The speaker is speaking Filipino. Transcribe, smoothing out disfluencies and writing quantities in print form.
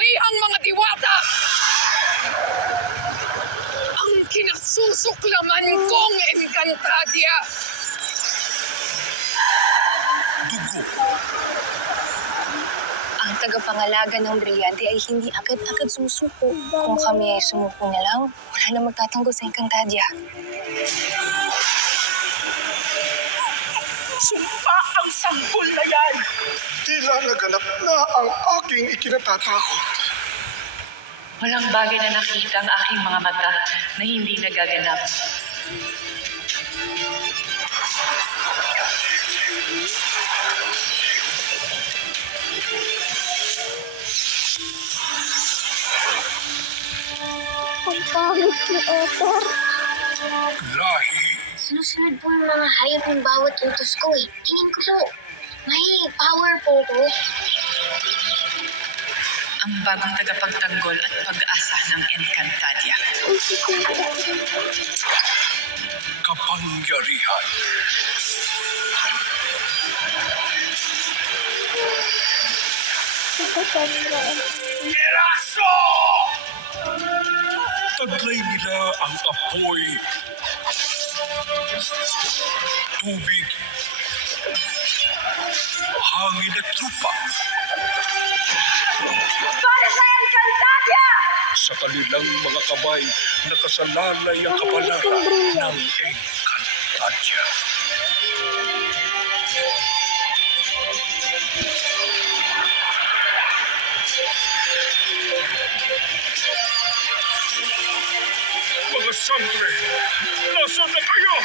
makapangyarihang mga diwata! Ang kinasusuklaman kong Encantadia! Dugo. Ang tagapangalaga ng brilyante ay hindi agad-agad sumusuko. Kung kami ay sumuko na lang, wala na magtatanggol sa Encantadia. Sumpa ang sanggol na yan! Tila naganap na ang aking ikinatatakot. Walang bagay na nakita ang aking mga mata na hindi nagaganap. Ang pangit ni Otter. Lahi. Sinusunod po yung mga hayop ng bawat utos ko eh. Tingin ko po, may power po ko. Ang bagong tagapagtanggol at pag-asa ng Encantadia. Kapangyarihan. Eraso! Taglay nila ang apoy, tubig, hangin at lupa. Para sa Encantadia! Sa kanilang mga kamay, nakasalalay ang kapalaran ng Encantadia. Mga sangre, nasa na kayo?